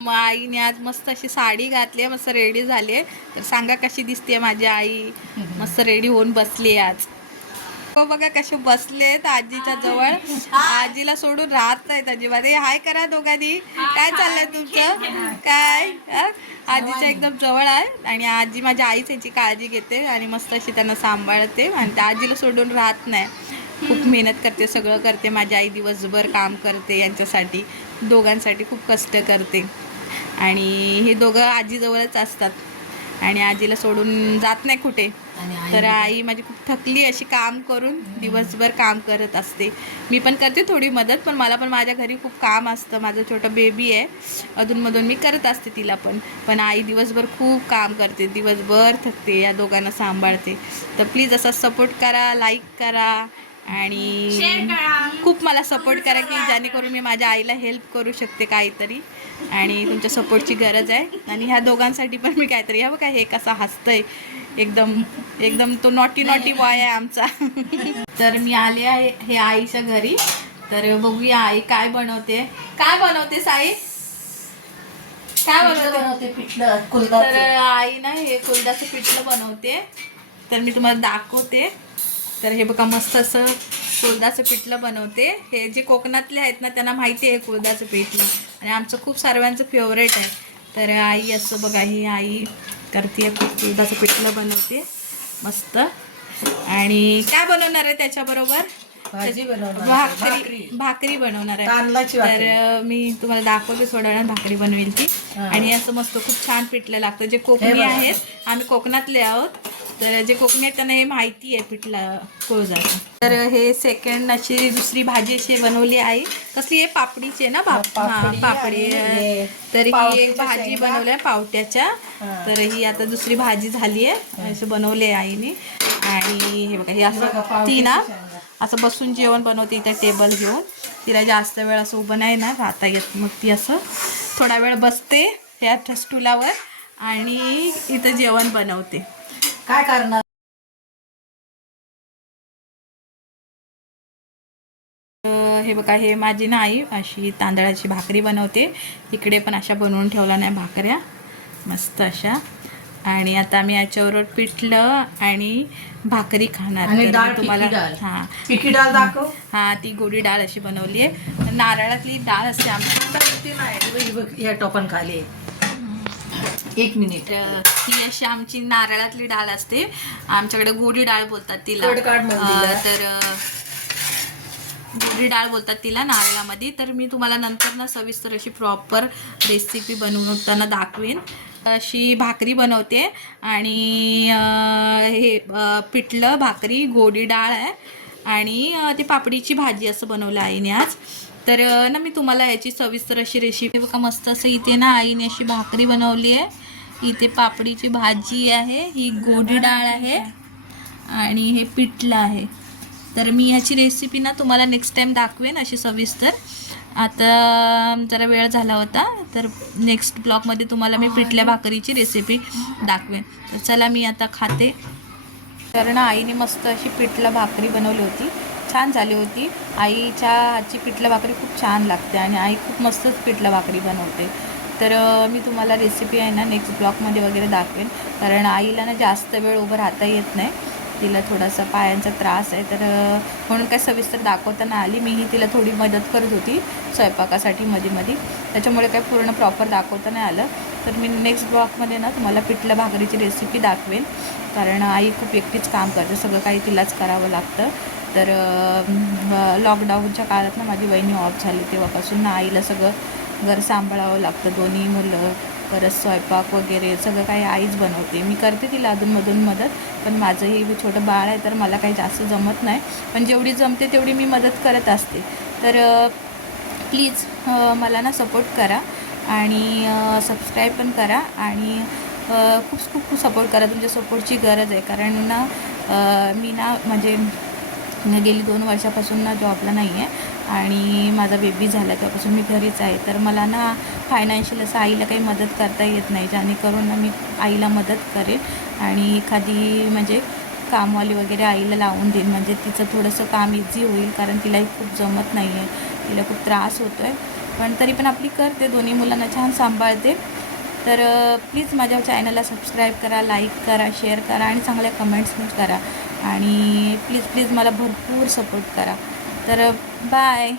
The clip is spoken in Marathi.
मग आईने आज मस्त अशी साडी घातली आहे, मस्त रेडी झाली आहे. तर सांगा कशी दिसते माझी आई. मस्त रेडी होऊन बसली आज. हो बघा कसे बसलेत आजीच्या जवळ. आजीला सोडून राहत नाहीत अजिबात. हाय करा दोघांनी. काय चाललंय तुमचं काय? आजीच्या एकदम जवळ आहे आणि आजी माझ्या आईच याची काळजी घेते आणि मस्त अशी त्यांना सांभाळते आणि त्या आजीला सोडून राहत नाही. खूप मेहनत करते, सगळं करते माझी आई. दिवसभर काम करते यांच्यासाठी, दोघांसाठी खूप कष्ट करते. आणि हे दोघं आजीजवळच असतात आणि आजीला सोडून जात नाही कुठे. तर आई माझी खूप थकली अशी काम करून, दिवसभर काम करत असते. मी पण करते थोडी मदत, पण मला पण माझ्या घरी खूप काम असतं. माझं छोटं बेबी आहे, अधूनमधून मी करत असते तिला पण आई दिवसभर खूप काम करते, दिवसभर थकते, या दोघांना सांभाळते. तर प्लीज असा सपोर्ट करा, लाईक करा आणि खूप मला सपोर्ट करा की जेणेकरून मी माझ्या आईला हेल्प करू शकते काहीतरी. आणि तुमच्या सपोर्टची गरज आहे. आणि ह्या दोघांसाठी पण मी काहीतरी, ह्या बघा हे कसा हसतंय, एकदम एकदम तो नॉटी बॉय आहे आमचा. तर मी आले आहे हे आईच्या घरी. तर बघूया आई काय बनवते. काय बनवते साई? काय बनवते? पिठलं. तर आई ना हे कुलदाचं पिठलं बनवते. तर मी तुम्हाला दाखवते. तर हे बघा मस्त असं कुळदाचं पिठलं बनवते. हे जे कोकणातले आहेत ना त्यांना माहिती आहे कुळदाचं पिठलं आणि आमचं खूप सर्वांचं फेवरेट आहे. तर आई असं बघा, ही आई करते कुळदाचं पिठलं बनवते मस्त. आणि काय बनवणार आहे त्याच्याबरोबर? भाजी बनवणार, भाकरी बनवणार आहे. तर मी तुम्हाला दाखवते थोड्या वेळात भाकरी बनवेल ती. आणि असं मस्त खूप छान पिठलं लागतं. जे कोकणी आहेत, आम्ही कोकणातले आहोत, तर जे कोकणी आहेत त्यांना हे माहिती आहे पिठलं कुळदाचं. तर हे सेकंड अशी दुसरी भाजी अशी बनवली आहे. कसली आहे? पापडीची आहे ना? पापडी. तर ही एक भाजी बनवली आहे पावट्याच्या. तर ही आता दुसरी भाजी झाली आहे, असं बनवली आहे आईने. आणि हे बघा, हे असं ती ना असं बसून जेवण बनवते इथं टेबल घेऊन. तिला जास्त वेळ असं उभं नाही ना राहता येत, मग ती असं थोडा वेळ बसते ह्या स्टूलावर आणि इथं जेवण बनवते. काय करणार? हे बघा, हे माझी ना आई अशी तांदळाची भाकरी बनवते. तिकडे पण अशा बनवून ठेवल्या नाही भाकऱ्या मस्त अशा. आणि आता मी याच्यावर पिठलं आणि भाकरी खाणार. तुम्हाला पिठी डाळ दाखव. ती गोडी डाळ अशी बनवली आहे. नारळातली डाळ असते आमची. या टोपण खाली 1 मिनिट. ही अशी आमची नारळातली डाळ असते. आमच्याकडे गोडी डाळ बोलतात तिला. तर गोडी डाळ बोलतात तिला नारळामध्ये. तर मी तुम्हाला नंतर ना सविस्तर अशी प्रॉपर रेसिपी बनवताना दाखवेन. अशी भाकरी बनवते आणि हे पिठलं, भाकरी, गोडी डाळ आहे आणि ते पापडीची भाजी असं बनवलं आईने आज. तर ना मी तुम्हाला याची सविस्तर अशी रेसिपी बघा. मस्त असं इथे ना आईने अशी भाकरी बनवली आहे, इथे पापडीची भाजी आहे, ही गोडी डाळ आहे आणि हे पिठलं आहे. तर मी ह्याची रेसिपी ना तुम्हाला नेक्स्ट टाईम दाखवेन अशी सविस्तर. आता जरा वेळ झाला होता, तर नेक्स्ट ब्लॉगमध्ये तुम्हाला मी पिठल्या भाकरीची रेसिपी दाखवेन. तर चला मी आता खाते. तर ना आईने मस्त अशी पिठलं भाकरी बनवली होती, छान झाली होती. आईच्या हातची पिठलं भाकरी खूप छान लागते आणि आई खूप मस्तच पिठलं भाकरी बनवते. तर मी तुम्हाला रेसिपी आहे ना नेक्स्ट ब्लॉगमध्ये वगैरे दाखवेन. कारण आईला ना जास्त वेळ उभं राहता येत नाही, तिला थोडासा पायांचा त्रास आहे. तर म्हणून काय सविस्तर दाखवताना आली. मीही तिला थोडी मदत करत होती स्वयंपाकासाठी मध्ये. त्याच्यामुळे काय पूर्ण प्रॉपर दाखवता नाही आलं. तर मी नेक्स्ट ब्लॉगमध्ये ना तुम्हाला पिठलं भाकरीची रेसिपी दाखवेन. कारण आई खूप एकटीच काम करते, सगळं काही तिलाच करावं लागतं. तर लॉकडाऊनच्या काळात ना माझी वहिनी ऑफ झाली, तेव्हापासून ना आईला सगळं घर सांभाळावं लागतं. 2 मुलं, परत स्वयंपाक वगैरे सगळं काही आईच बनवते. मी करते तिला अधूनमधून मदत, पण माझंही छोटं बाळ आहे तर मला काही जास्त जमत नाही. पण जेवढी जमते तेवढी मी मदत करत असते. तर प्लीज मला ना सपोर्ट करा आणि सबस्क्राईब पण करा आणि खूप सपोर्ट करा. तुमच्या सपोर्टची गरज आहे. कारण ना मी ना म्हणजे गेली 2 वर्षापासून ना जॉबला नाही आहे आणि माझा बेबी झाला तेव्हापासून मी घरीच आहे. तर मला ना फायनान्शियल असं आईला काही मदत करता येत नाही, जेणेकरून ना मी आईला मदत करेन आणि एखादी म्हणजे कामवाली वगैरे आईला लावून देईन, म्हणजे तिचं थोडंसं काम इझी होईल. कारण तिलाही खूप जमत नाही आहे, तिला खूप त्रास होतो आहे. पण तरी पण आपली करते, दोन्ही मुलांना छान सांभाळते. तर प्लीज माझ्या चॅनलला सबस्क्राईब करा, लाईक करा, शेअर करा आणि चांगल्या कमेंट्स पण करा. आणि प्लीज मला भरपूर सपोर्ट करा. तर बाय.